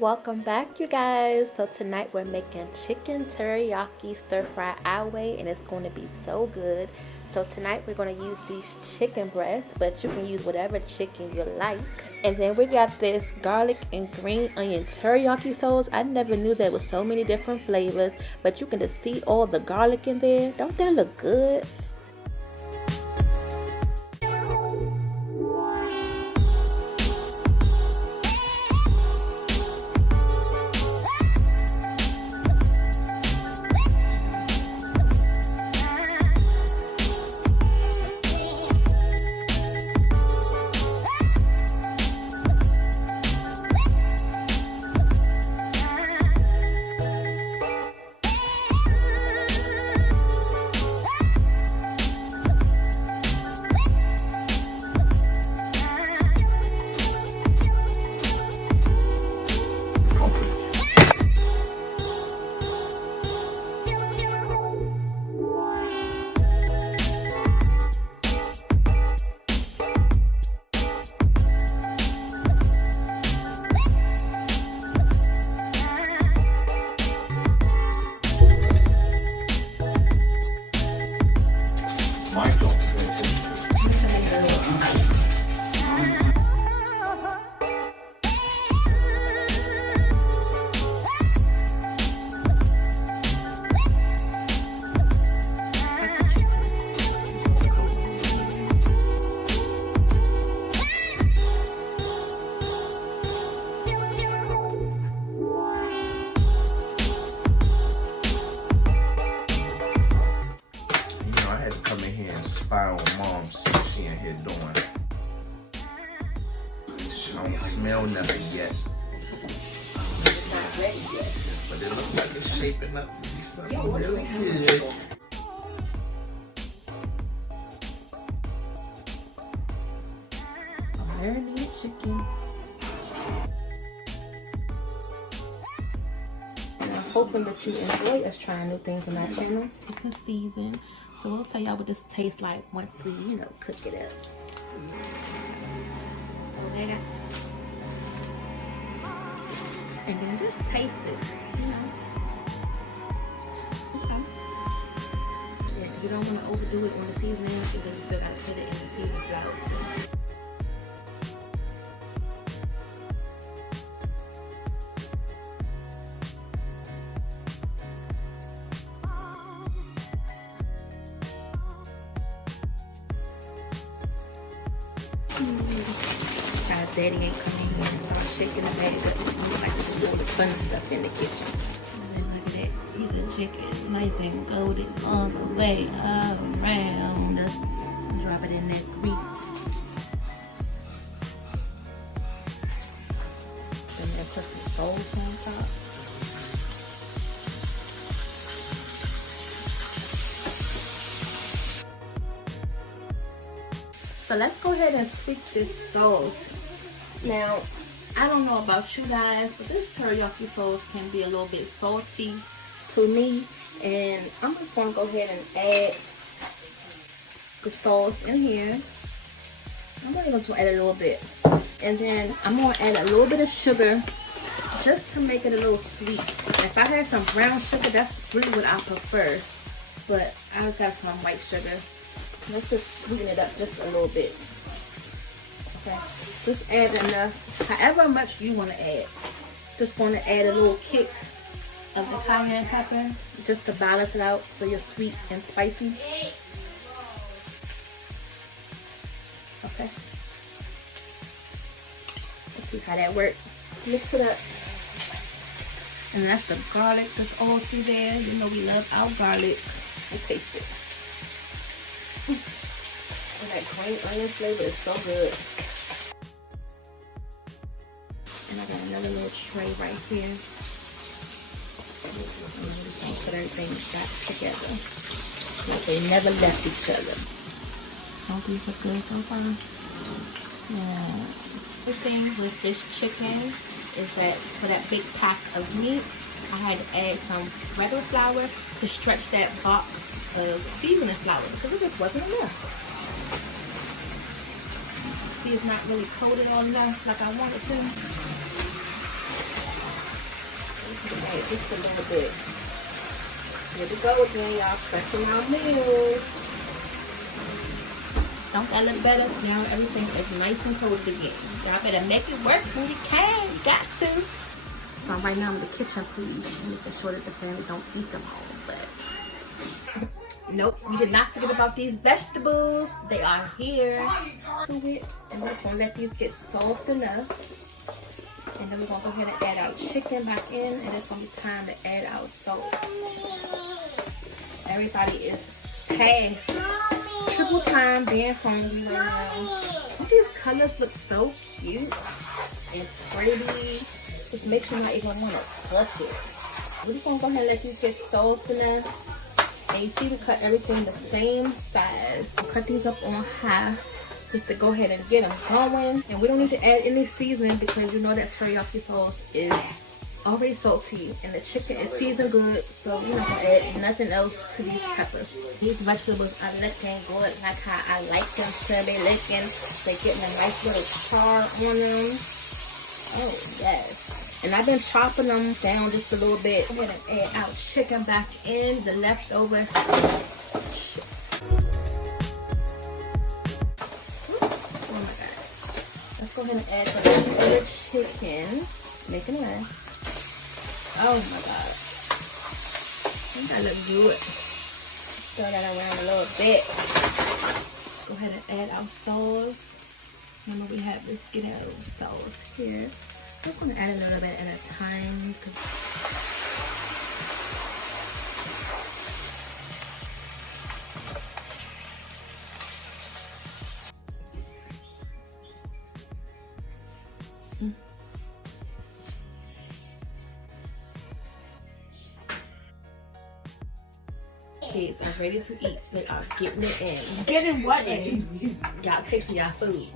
Welcome back, you guys. So tonight we're making chicken teriyaki stir fry our way, and it's going to be so good. So tonight we're going to use these chicken breasts, but you can use whatever chicken you like. And then we got this garlic and green onion teriyaki sauce. I never knew there was so many different flavors, but you can just see all the garlic in there. Don't that look good? Spy on mom, see what she in here doing. I don't smell nothing yet. It's not ready yet. But it looks like it's shaping up to be something really good. Marinated chicken. And I'm hoping that you enjoy us trying new things on our channel. It's a season, so we'll tell y'all what this tastes like once we, cook it up. So there. And then just taste it, Okay. Yeah, you don't want to overdo it on the seasoning because you still got to put it in the seasoning flour too. Daddy ain't coming here and start shaking the bag up. You like to do all the fun stuff in the kitchen. And then look at that piece of chicken, nice and golden all the way around. Drop it in that grease. And then put some sauce on top. So let's go ahead and tweak this sauce. Now, I don't know about you guys, but this teriyaki sauce can be a little bit salty to me. And I'm just going to go ahead and add the sauce in here. I'm only going to add a little bit. And then I'm going to add a little bit of sugar just to make it a little sweet. If I had some brown sugar, that's really what I prefer. But I got some white sugar. Let's just sweeten it up just a little bit. Okay, just add enough, however much you want to add. Just going to add a little kick of the cayenne pepper just to balance it out so you're sweet and spicy. Okay, let's see how that works. Mix it up. And that's the garlic that's all through there. You know we love our garlic. And taste it. And that green onion flavor is so good. And I got another little tray right here. And we're just gonna put everything back together. Like they never left each other. All these look good so far. Yeah. The thing with this chicken is that for that big pack of meat, I had to add some regular flour to stretch that box of seasoning flour because it just wasn't enough. See, it's not really coated on enough like I wanted to. just a little bit. Here we go again, y'all. Stretching our meals. Don't that look better? Now everything is nice and cold again. Y'all better make it work when you can. You got to. So right now I'm in the kitchen, please. Making sure that the family don't eat them all. But nope, we did not forget about these vegetables. They are here. To it, and we're just gonna let these get soft enough. And then we're gonna go ahead and add our chicken back in, and it's gonna be time to add our salt. Everybody is past triple time being hungry right now. These colors look so cute and pretty. Just makes you not even want to touch it. We're just gonna go ahead and let these get soft enough. And you see we cut everything the same size. We'll cut these up on half just to go ahead and get them going. And we don't need to add any seasoning because you know that teriyaki sauce is already salty and the chicken is seasoned good, so we're not gonna add nothing else to these peppers. These vegetables are looking good like how I like them to be looking. They're getting a nice little char on them. Oh yes. And I've been chopping them down just a little bit. Go ahead and add our chicken back in, the leftover. Let's go ahead and add the leftover chicken. Making it nice. Oh my god. That looks good. Stir that around a little bit. Go ahead and add our sauce. Remember we have this Skinner sauce here. I'm going to add a little bit at a time. Kids are ready to eat. They are getting it in. Getting what in? Y'all fixing y'all food.